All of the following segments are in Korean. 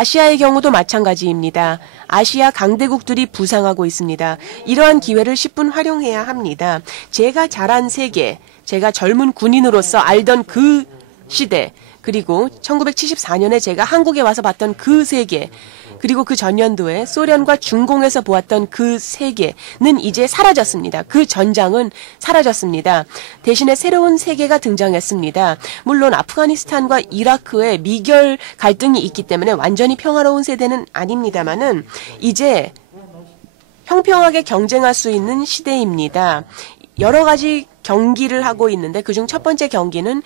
아시아의 경우도 마찬가지입니다. 아시아 강대국들이 부상하고 있습니다. 이러한 기회를 10분 활용해야 합니다. 제가 자란 세계, 제가 젊은 군인으로서 알던 그 시대, 그리고 1974년에 제가 한국에 와서 봤던 그 세계, 그리고 그 전년도에 소련과 중공에서 보았던 그 세계는 이제 사라졌습니다. 그 전장은 사라졌습니다. 대신에 새로운 세계가 등장했습니다. 물론 아프가니스탄과 이라크에 미결 갈등이 있기 때문에 완전히 평화로운 세대는 아닙니다만은 이제 평평하게 경쟁할 수 있는 시대입니다. 여러 가지 경기를 하고 있는데 그중 첫 번째 경기는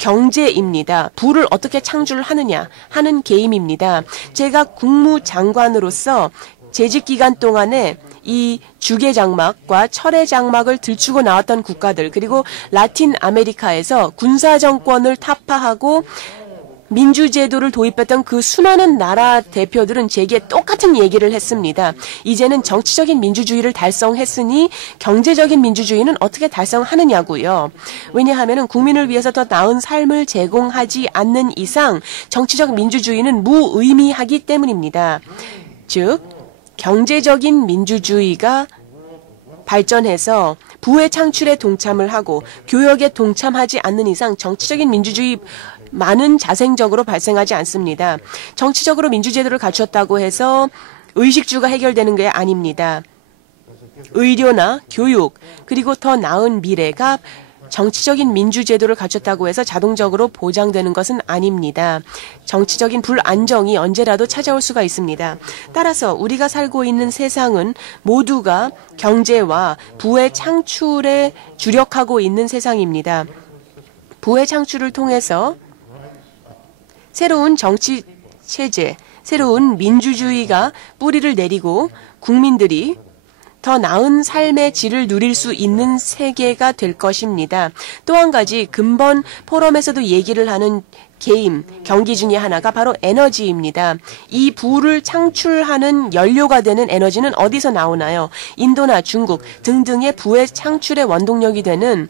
경제입니다. 부를 어떻게 창출하느냐 하는 게임입니다. 제가 국무장관으로서 재직 기간 동안에 이 주계 장막과 철의 장막을 들추고 나왔던 국가들, 그리고 라틴 아메리카에서 군사 정권을 타파하고 민주제도를 도입했던 그 수많은 나라 대표들은 제게 똑같은 얘기를 했습니다. 이제는 정치적인 민주주의를 달성했으니 경제적인 민주주의는 어떻게 달성하느냐고요. 왜냐하면 국민을 위해서 더 나은 삶을 제공하지 않는 이상 정치적 민주주의는 무의미하기 때문입니다. 즉, 경제적인 민주주의가 발전해서 부의 창출에 동참을 하고 교역에 동참하지 않는 이상 정치적인 민주주의 많은 자생적으로 발생하지 않습니다. 정치적으로 민주제도를 갖췄다고 해서 의식주가 해결되는 게 아닙니다. 의료나 교육, 그리고 더 나은 미래가 정치적인 민주제도를 갖췄다고 해서 자동적으로 보장되는 것은 아닙니다. 정치적인 불안정이 언제라도 찾아올 수가 있습니다. 따라서 우리가 살고 있는 세상은 모두가 경제와 부의 창출에 주력하고 있는 세상입니다. 부의 창출을 통해서 새로운 정치 체제, 새로운 민주주의가 뿌리를 내리고 국민들이 더 나은 삶의 질을 누릴 수 있는 세계가 될 것입니다. 또 한 가지 근본 포럼에서도 얘기를 하는 게임, 경기 중에 하나가 바로 에너지입니다. 이 부를 창출하는 연료가 되는 에너지는 어디서 나오나요? 인도나 중국 등등의 부의 창출의 원동력이 되는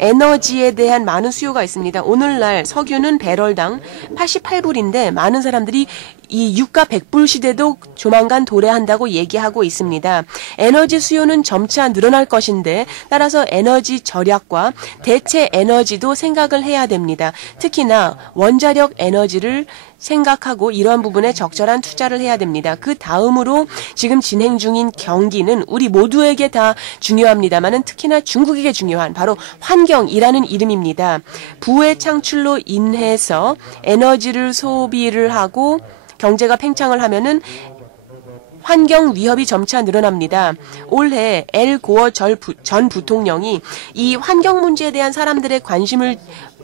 에너지에 대한 많은 수요가 있습니다. 오늘날 석유는 배럴당 88불인데 많은 사람들이 이 유가 100불 시대도 조만간 도래한다고 얘기하고 있습니다. 에너지 수요는 점차 늘어날 것인데 따라서 에너지 절약과 대체 에너지도 생각을 해야 됩니다. 특히나 원자력 에너지를 생각하고 이러한 부분에 적절한 투자를 해야 됩니다. 그 다음으로 지금 진행 중인 경기는 우리 모두에게 다 중요합니다만은 특히나 중국에게 중요한 바로 환경이라는 이름입니다. 부의 창출로 인해서 에너지를 소비를 하고 경제가 팽창을 하면은 환경 위협이 점차 늘어납니다. 올해 엘 고어 전 부통령이 이 환경 문제에 대한 사람들의 관심을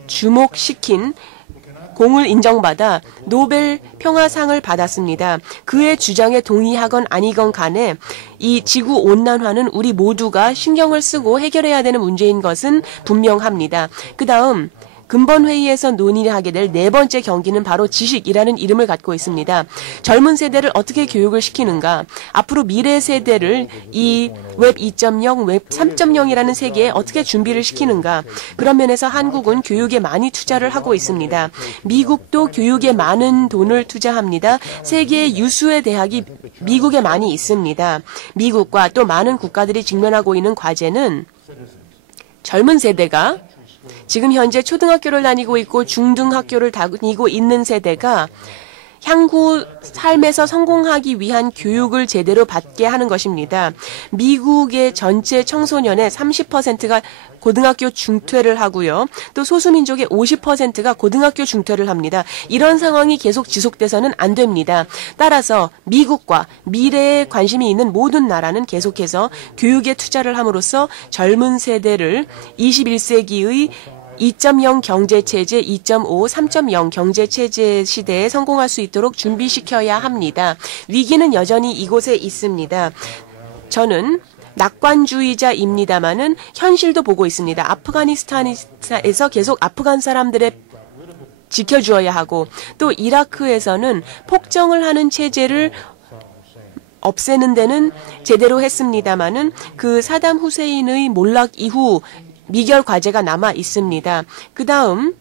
주목시킨 공을 인정받아 노벨 평화상을 받았습니다. 그의 주장에 동의하건 아니건 간에 이 지구 온난화는 우리 모두가 신경을 쓰고 해결해야 되는 문제인 것은 분명합니다. 그 다음 근본 회의에서 논의하게 될 네 번째 경기는 바로 지식이라는 이름을 갖고 있습니다. 젊은 세대를 어떻게 교육을 시키는가, 앞으로 미래 세대를 이 웹 2.0, 웹 3.0이라는 세계에 어떻게 준비를 시키는가. 그런 면에서 한국은 교육에 많이 투자를 하고 있습니다. 미국도 교육에 많은 돈을 투자합니다. 세계 유수의 대학이 미국에 많이 있습니다. 미국과 또 많은 국가들이 직면하고 있는 과제는 젊은 세대가 지금 현재 초등학교를 다니고 있고 중등학교를 다니고 있는 세대가 향후 삶에서 성공하기 위한 교육을 제대로 받게 하는 것입니다. 미국의 전체 청소년의 30%가 고등학교 중퇴를 하고요. 또 소수민족의 50%가 고등학교 중퇴를 합니다. 이런 상황이 계속 지속돼서는 안 됩니다. 따라서 미국과 미래에 관심이 있는 모든 나라는 계속해서 교육에 투자를 함으로써 젊은 세대를 21세기의 2.0 경제체제, 2.5, 3.0 경제체제 시대에 성공할 수 있도록 준비시켜야 합니다. 위기는 여전히 이곳에 있습니다. 저는 낙관주의자입니다만은 현실도 보고 있습니다. 아프가니스탄에서 계속 아프간 사람들의 지켜주어야 하고 또 이라크에서는 폭정을 하는 체제를 없애는 데는 제대로 했습니다만은 그 사담 후세인의 몰락 이후 미결 과제가 남아 있습니다. 그 다음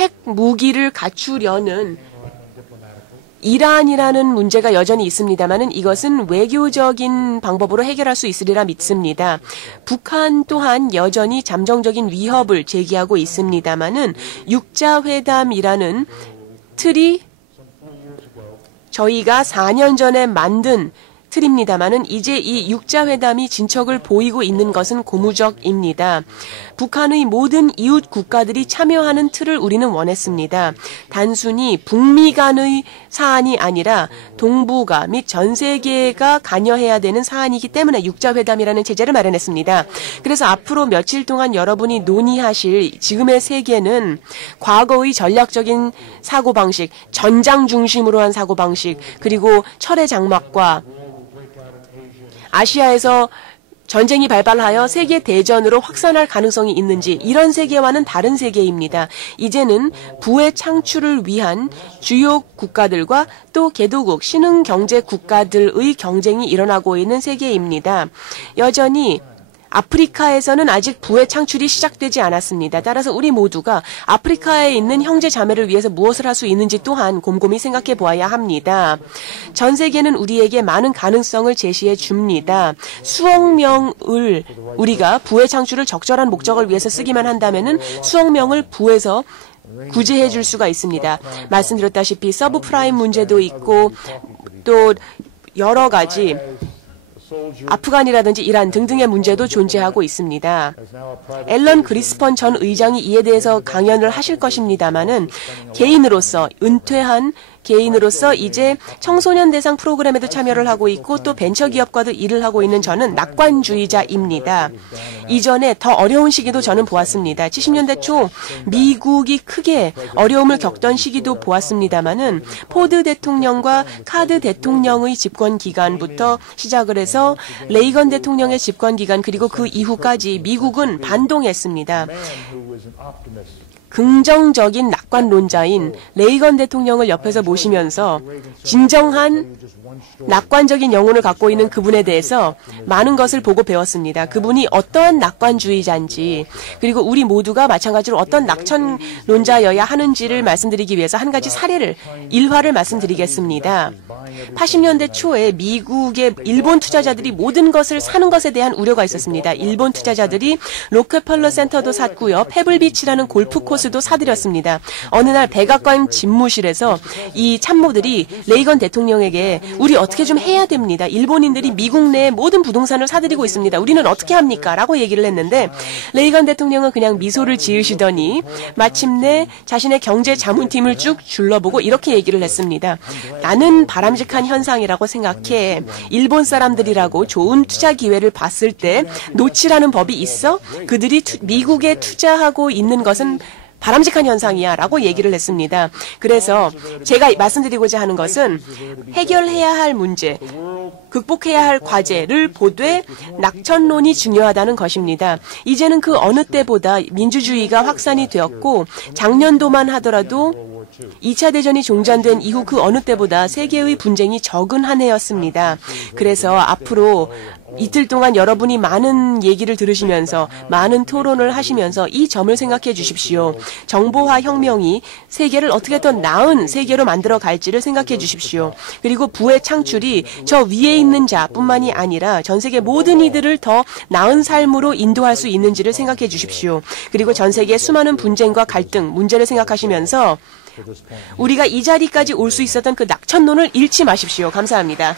핵 무기를 갖추려는 이란이라는 문제가 여전히 있습니다만은 이것은 외교적인 방법으로 해결할 수 있으리라 믿습니다. 북한 또한 여전히 잠정적인 위협을 제기하고 있습니다만은 육자회담이라는 틀이 저희가 4년 전에 만든 틀입니다마는 이제 이 육자회담이 진척을 보이고 있는 것은 고무적입니다. 북한의 모든 이웃 국가들이 참여하는 틀을 우리는 원했습니다. 단순히 북미 간의 사안이 아니라 동북아 및 전 세계가 관여해야 되는 사안이기 때문에 육자회담이라는 체제를 마련했습니다. 그래서 앞으로 며칠 동안 여러분이 논의하실 지금의 세계는 과거의 전략적인 사고방식, 전장 중심으로 한 사고방식, 그리고 철의 장막과 아시아에서 전쟁이 발발하여 세계 대전으로 확산할 가능성이 있는지 이런 세계와는 다른 세계입니다. 이제는 부의 창출을 위한 주요 국가들과 또 개도국, 신흥 경제 국가들의 경쟁이 일어나고 있는 세계입니다. 여전히 아프리카에서는 아직 부의 창출이 시작되지 않았습니다. 따라서 우리 모두가 아프리카에 있는 형제 자매를 위해서 무엇을 할 수 있는지 또한 곰곰이 생각해 보아야 합니다. 전 세계는 우리에게 많은 가능성을 제시해 줍니다. 수억 명을 우리가 부의 창출을 적절한 목적을 위해서 쓰기만 한다면은 수억 명을 부에서 구제해 줄 수가 있습니다. 말씀드렸다시피 서브프라임 문제도 있고 또 여러 가지 아프간이라든지 이란 등등의 문제도 존재하고 있습니다. 앨런 그리스펀 전 의장이 이에 대해서 강연을 하실 것입니다마는 개인으로서 은퇴한 개인으로서 이제 청소년 대상 프로그램에도 참여를 하고 있고 또 벤처기업과도 일을 하고 있는 저는 낙관주의자입니다. 이전에 더 어려운 시기도 저는 보았습니다. 70년대 초 미국이 크게 어려움을 겪던 시기도 보았습니다마는 포드 대통령과 카드 대통령의 집권 기간부터 시작을 해서 레이건 대통령의 집권 기간 그리고 그 이후까지 미국은 반동했습니다. 긍정적인 낙관론자인 레이건 대통령을 옆에서 모시면서 진정한 낙관적인 영혼을 갖고 있는 그분에 대해서 많은 것을 보고 배웠습니다. 그분이 어떠한 낙관주의자인지 그리고 우리 모두가 마찬가지로 어떤 낙천론자여야 하는지를 말씀드리기 위해서 한 가지 사례를 일화를 말씀드리겠습니다. 80년대 초에 미국의 일본 투자자들이 모든 것을 사는 것에 대한 우려가 있었습니다. 일본 투자자들이 로케펠러 센터도 샀고요. 페블비치라는 골프 코스도 사들였습니다. 어느 날 백악관 집무실에서 이 참모들이 레이건 대통령에게 우리 어떻게 좀 해야 됩니다. 일본인들이 미국 내에 모든 부동산을 사들이고 있습니다. 우리는 어떻게 합니까? 라고 얘기를 했는데 레이건 대통령은 그냥 미소를 지으시더니 마침내 자신의 경제 자문팀을 쭉 둘러보고 이렇게 얘기를 했습니다. 나는 바람직한 현상이라고 생각해. 일본 사람들이라고 좋은 투자 기회를 봤을 때 놓치라는 법이 있어? 그들이 미국에 투자하고 있는 것은 바람직한 현상이야 라고 얘기를 했습니다. 그래서 제가 말씀드리고자 하는 것은 해결해야 할 문제, 극복해야 할 과제를 보되 낙천론이 중요하다는 것입니다. 이제는 그 어느 때보다 민주주의가 확산이 되었고 작년도만 하더라도 2차 대전이 종전된 이후 그 어느 때보다 세계의 분쟁이 적은 한 해였습니다. 그래서 앞으로 이틀 동안 여러분이 많은 얘기를 들으시면서 많은 토론을 하시면서 이 점을 생각해 주십시오. 정보화 혁명이 세계를 어떻게 더 나은 세계로 만들어 갈지를 생각해 주십시오. 그리고 부의 창출이 저 위에 있는 자뿐만이 아니라 전 세계 모든 이들을 더 나은 삶으로 인도할 수 있는지를 생각해 주십시오. 그리고 전 세계의 수많은 분쟁과 갈등, 문제를 생각하시면서 우리가 이 자리까지 올 수 있었던 그 낙천론을 잃지 마십시오. 감사합니다.